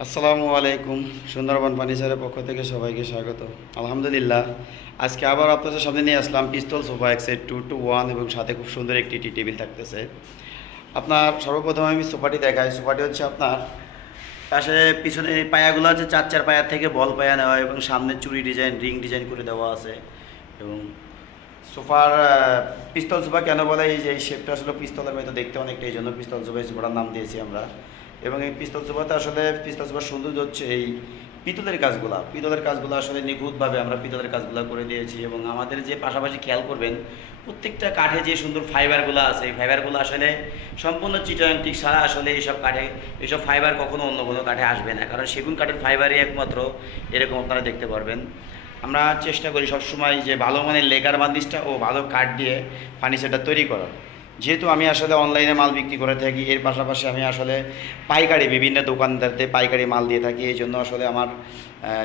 আসসালামু আলাইকুম, সুন্দরবন ফার্নিচারের পক্ষ থেকে সবাইকে স্বাগত। আলহামদুলিল্লাহ, আজকে আবার আপনাদের সামনে নিয়ে আসলাম পিস্তল সোফা এক্সেট টু টু ওয়ান এবং সাথে খুব সুন্দর একটি টি টেবিল থাকতেছে। আপনার সর্বপ্রথম আমি সোফাটি দেখাই, সোফাটি হচ্ছে আপনার পাশে পিছনে পায়াগুলো আছে, চার চার পায়ার থেকে বল পায়া নেওয়া এবং সামনে চুরি ডিজাইন, রিং ডিজাইন করে দেওয়া আছে এবং সোফার পিস্তল সোফা কেন বলে, এই যে শেপটা আসলে পিস্তলের মতো দেখতে অনেকটা, এই জন্য পিস্তল সোফা এই সোফাটার নাম দিয়েছি আমরা। এবং এই পিস্তল সোফাতে আসলে, পিস্তল সোফার সৌন্দর্য হচ্ছে এই পিতলের কাজগুলা। পিতলের কাজগুলো আসলে নিখুঁতভাবে আমরা পিতলের কাজগুলো করে দিয়েছি এবং আমাদের যে পাশাপাশি খেয়াল করবেন, প্রত্যেকটা কাঠে যে সুন্দর ফাইবারগুলো আছে, এই ফাইবারগুলো আসলে সম্পূর্ণ চিটাংটিক ছাড়া আসলে এইসব কাঠে, এইসব ফাইবার কখনো অন্য কোনো কাঠে আসবে না। কারণ সেগুন কাঠের ফাইবারই একমাত্র এরকম আপনারা দেখতে পারবেন। আমরা চেষ্টা করি সবসময় যে ভালো মানের লেকার বান্দিসটা ও ভালো কাঠ দিয়ে ফার্নিচারটা তৈরি করার। যেহেতু আমি আসলে অনলাইনে মাল বিক্রি করে থাকি, এর পাশাপাশি আমি আসলে পাইকারি বিভিন্ন দোকানদারদের পাইকারি মাল দিয়ে থাকি, এই জন্য আসলে আমার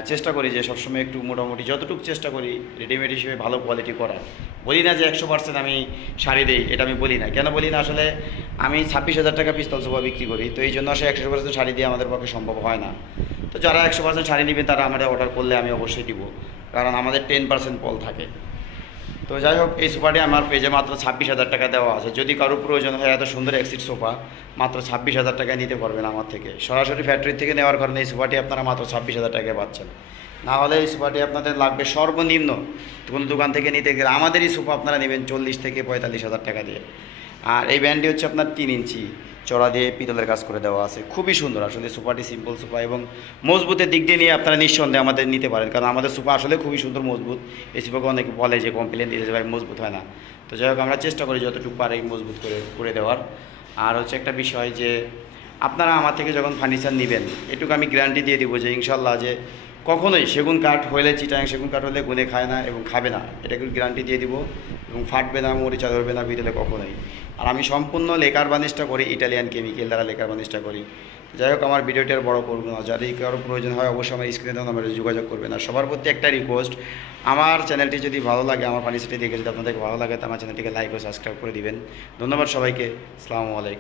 চেষ্টা করি যে সবসময় একটু মোটামুটি যতটুকু চেষ্টা করি রেডিমেড হিসেবে ভালো কোয়ালিটি করার। বলি না যে একশো পার্সেন্ট আমি শাড়ি দিই, এটা আমি বলি না। কেন বলি না? আসলে আমি ছাব্বিশ হাজার টাকা পিস্তল সোফা বিক্রি করি, তো এই জন্য আসলে একশো পার্সেন্ট শাড়ি দিয়ে আমাদের পক্ষে সম্ভব হয় না। তো যারা একশো পার্সেন্ট শাড়ি নেবেন, তারা আমাদের অর্ডার করলে আমি অবশ্যই দিব। কারণ আমাদের টেন পার্সেন্ট পল থাকে। তো যাই হোক, এই সোফাটি আমার পেজে মাত্র ছাব্বিশ হাজার টাকা দেওয়া আছে। যদি কারও প্রয়োজন হয়, এত সুন্দর এক্সিট সোফা, মাত্র ছাব্বিশ হাজার টাকায় নিতে পারবেন আমার থেকে। সরাসরি ফ্যাক্টরি থেকে নেওয়ার কারণে এই সোফাটি আপনারা মাত্র ছাব্বিশ হাজার টাকায় পাচ্ছেন। না হলে এই সোফাটি আপনাদের লাগবে সর্বনিম্ন কোনো দোকান থেকে নিতে গেলে আমাদের এই সোফা আপনারা নেবেন চল্লিশ থেকে পঁয়তাল্লিশ হাজার টাকা দিয়ে। আর এই ব্যান্ডটি হচ্ছে আপনার তিন ইঞ্চি। চড়া দিয়ে পিতলের কাজ করে দেওয়া আছে। খুবই সুন্দর, আসলে সোফাটি সিম্পল সোফা এবং মজবুতের দিক দিয়ে নিয়ে আপনারা নিঃসন্দেহে আমাদের নিতে পারেন। কারণ আমাদের সোফা আসলে খুবই সুন্দর মজবুত। এই সোফাকে অনেকে বলে যে কমপ্লেন দিয়েছে ভাই মজবুত হয় না। তো যাই হোক, আমরা চেষ্টা করি যতটুকু পারি মজবুত করে করে দেওয়ার। আর হচ্ছে একটা বিষয় যে, আপনারা আমার থেকে যখন ফার্নিচার নেবেন, এটুকু আমি গ্যারান্টি দিয়ে দিব যে, ইনশাল্লাহ যে কখনোই সেগুন কাঠ হলে চিটাং সেগুন কাঠ হলে গুনে খায় না এবং খাবে না। এটাকে গ্যারান্টি দিয়ে দিব এবং ফাটবে না, মরিচা ধরবে না বিটেলে কখনোই। আর আমি সম্পূর্ণ লেকার বানিশটা করি ইটালিয়ান কেমিক্যাল দ্বারা লেকার বানিশটা করি। যাই হোক, আমার ভিডিওটি আর বড় করব না। যাদের কারও প্রয়োজন হয়, অবশ্যই আমার স্ক্রিনে দেওয়া নাম্বারে যোগাযোগ করবেন। আর সবার প্রতি একটা রিকোয়েস্ট আমার চ্যানেলটি যদি ভালো লাগে, আমার ফার্নিচারটি দেখে যদি আপনাদের ভালো লাগে তো আমার চ্যানেলটিকে লাইক ও সাবস্ক্রাইব করে দিবেন। ধন্যবাদ সবাইকে। আসসালামু আলাইকুম।